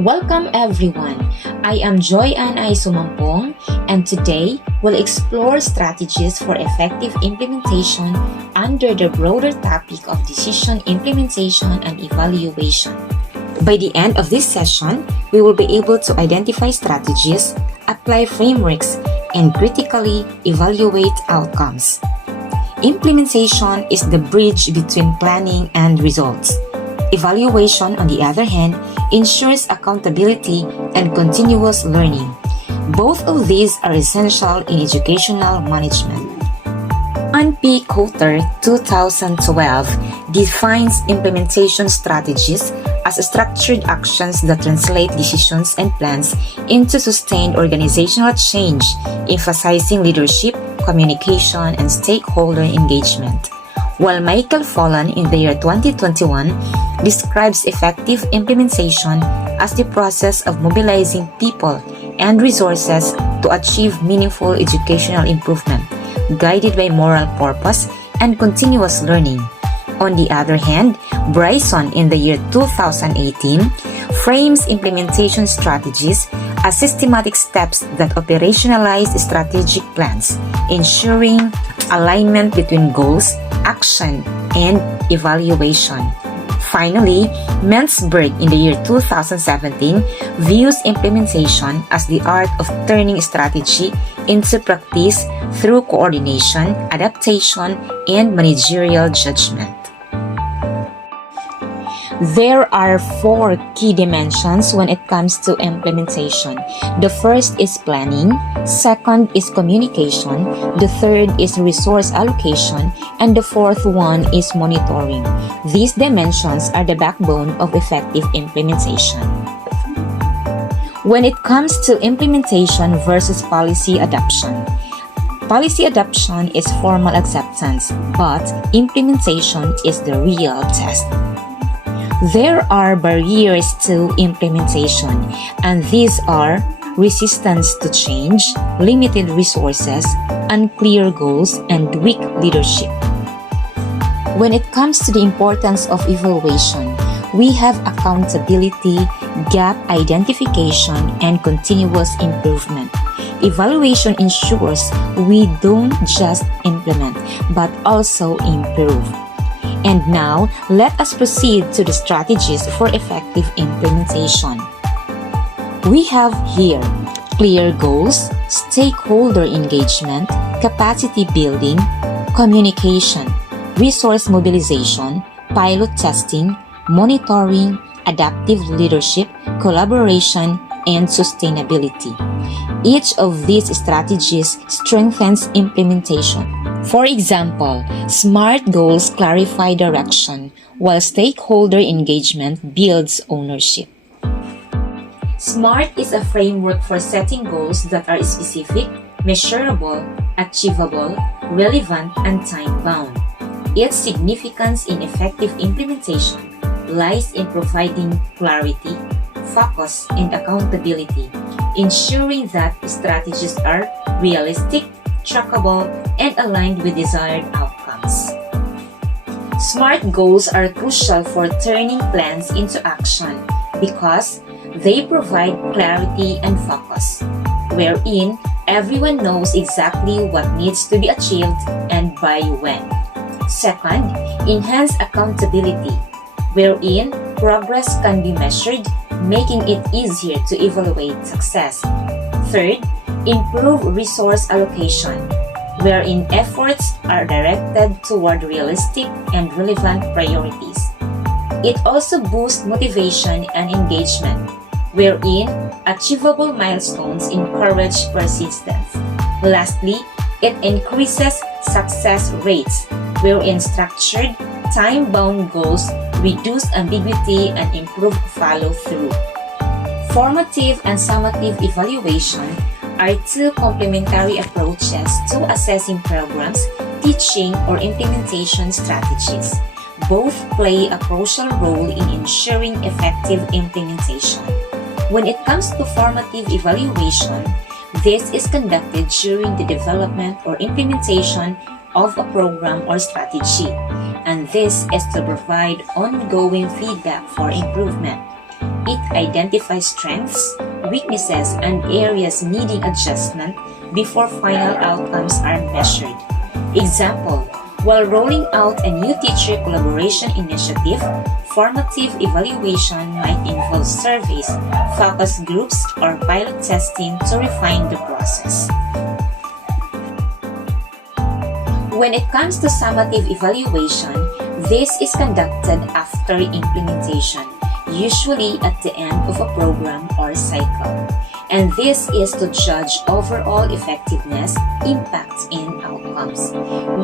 Welcome everyone. I am Joy Ann I. Sumampong, and today we'll explore strategies for effective implementation under the broader topic of decision implementation and evaluation. By the end of this session, we will be able to identify strategies, apply frameworks, and critically evaluate outcomes. Implementation is the bridge between planning and results. Evaluation, on the other hand, ensures accountability and continuous learning. Both of these are essential in educational management. Ann P. Coulter, 2012, defines implementation strategies as structured actions that translate decisions and plans into sustained organizational change, emphasizing leadership, communication, and stakeholder engagement. While Michael Follan in the year 2021 describes effective implementation as the process of mobilizing people and resources to achieve meaningful educational improvement, guided by moral purpose and continuous learning. On the other hand, Bryson in the year 2018 frames implementation strategies as systematic steps that operationalize strategic plans, ensuring alignment between goals, action, and evaluation. Finally, Mentzberg in the year 2017 views implementation as the art of turning strategy into practice through coordination, adaptation, and managerial judgment. There are 4 key dimensions when it comes to implementation. The first is planning, second is communication, the third is resource allocation, and the fourth one is monitoring. These dimensions are the backbone of effective implementation. When it comes to implementation versus policy adoption, policy adoption is formal acceptance, but implementation is the real test. There are barriers to implementation, and these are resistance to change, limited resources, unclear goals, and weak leadership. When it comes to the importance of evaluation, we have accountability, gap identification, and continuous improvement. Evaluation ensures we don't just implement, but also improve. And now, let us proceed to the strategies for effective implementation. We have here clear goals, stakeholder engagement, capacity building, communication, resource mobilization, pilot testing, monitoring, adaptive leadership, collaboration, and sustainability. Each of these strategies strengthens implementation. For example, SMART goals clarify direction, while stakeholder engagement builds ownership. SMART is a framework for setting goals that are specific, measurable, achievable, relevant, and time-bound. Its significance in effective implementation lies in providing clarity, focus, and accountability, ensuring that strategies are realistic, trackable, and aligned with desired outcomes. SMART goals are crucial for turning plans into action because they provide clarity and focus, wherein everyone knows exactly what needs to be achieved and by when. Second, enhance accountability, wherein progress can be measured, making it easier to evaluate success. Third, improve resource allocation, wherein efforts are directed toward realistic and relevant priorities. It also boosts motivation and engagement, wherein achievable milestones encourage persistence. Lastly, it increases success rates, wherein structured, time-bound goals reduce ambiguity and improve follow-through. Formative and summative evaluation are 2 complementary approaches to assessing programs, teaching, or implementation strategies. Both play a crucial role in ensuring effective implementation. When it comes to formative evaluation, this is conducted during the development or implementation of a program or strategy, and this is to provide ongoing feedback for improvement. It identifies strengths, weaknesses, and areas needing adjustment before final outcomes are measured. Example, while rolling out a new teacher collaboration initiative, formative evaluation might involve surveys, focus groups, or pilot testing to refine the process. When it comes to summative evaluation, this is conducted after implementation, usually at the end of a program or cycle. And this is to judge overall effectiveness, impact, and outcomes,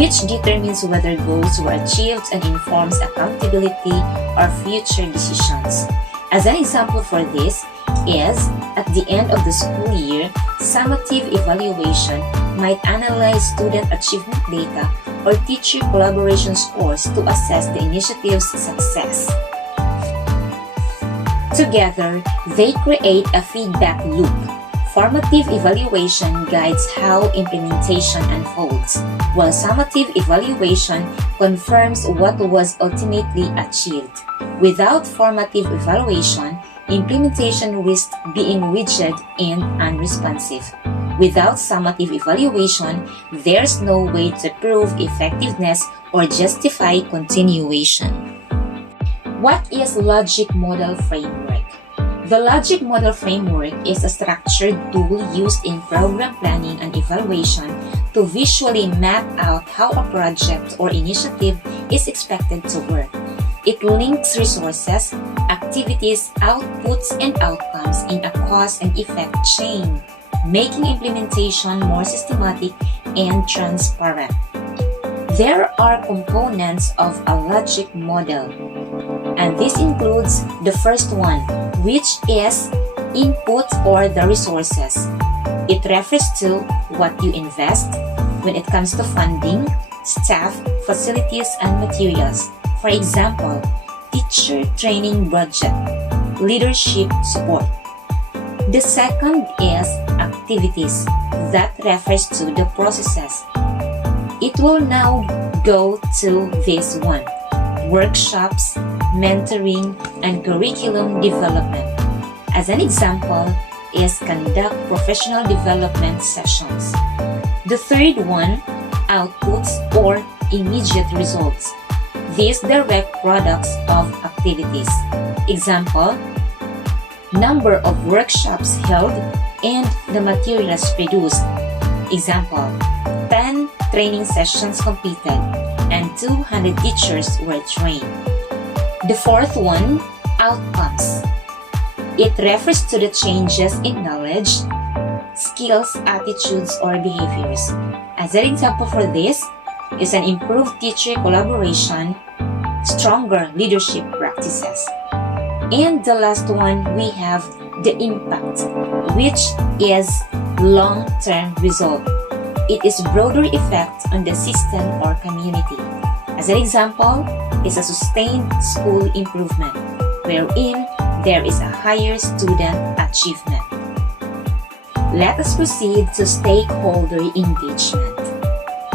which determines whether goals were achieved and informs accountability or future decisions. As an example for this is, at the end of the school year, summative evaluation might analyze student achievement data or teacher collaboration scores to assess the initiative's success. Together, they create a feedback loop. Formative evaluation guides how implementation unfolds, while summative evaluation confirms what was ultimately achieved. Without formative evaluation, implementation risks being rigid and unresponsive. Without summative evaluation, there's no way to prove effectiveness or justify continuation. What is Logic Model Framework? The Logic Model Framework is a structured tool used in program planning and evaluation to visually map out how a project or initiative is expected to work. It links resources, activities, outputs, and outcomes in a cause and effect chain, making implementation more systematic and transparent. There are components of a logic model, and this includes the first one, which is input or the resources. It refers to what you invest when it comes to funding, staff, facilities, and materials. For example, teacher training budget, leadership support. The second is activities. That refers to the processes. It will now go to this one: workshops, mentoring, and curriculum development. As an example is conduct professional development sessions. The third one, outputs or immediate results. These direct products of activities. Example, number of workshops held and the materials produced. Example, 10 training sessions completed and 200 teachers were trained. The fourth one, outcomes. It refers to the changes in knowledge, skills, attitudes, or behaviors. As an example for this is an improved teacher collaboration, stronger leadership practices. And the last one, we have the impact, which is long-term result. It is broader effect on the system or community. As an example is a sustained school improvement, wherein there is a higher student achievement. Let us proceed to stakeholder engagement.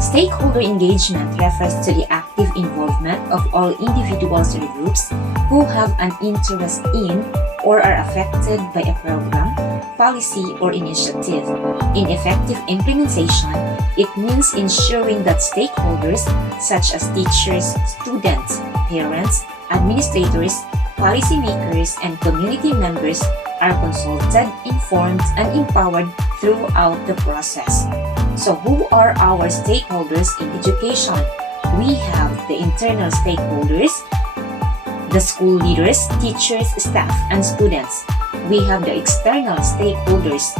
Stakeholder engagement refers to the active involvement of all individuals or groups who have an interest in or are affected by a program, policy, or initiative. In effective implementation, it means ensuring that stakeholders such as teachers, students, parents, administrators, policymakers, and community members are consulted, informed, and empowered throughout the process. So who are our stakeholders in education? We have the internal stakeholders, the school leaders, teachers, staff, and students. We have the external stakeholders.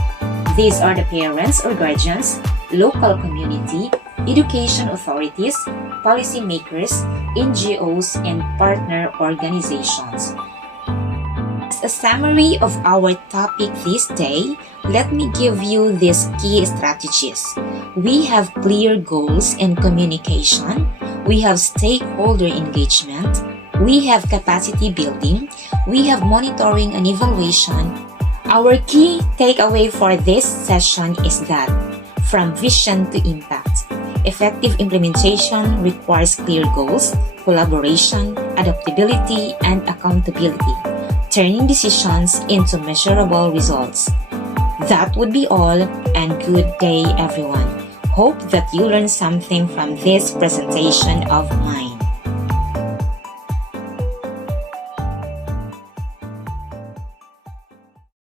These are the parents or guardians, local community, education authorities, policymakers, NGOs, and partner organizations. As a summary of our topic this day, let me give you these key strategies. We have clear goals and communication. We have stakeholder engagement. We have capacity building. We have monitoring and evaluation. Our key takeaway for this session is that from vision to impact, effective implementation requires clear goals, collaboration, adaptability, and accountability. turning decisions into measurable results. That would be all, and good day everyone. Hope that you learned something from this presentation of mine.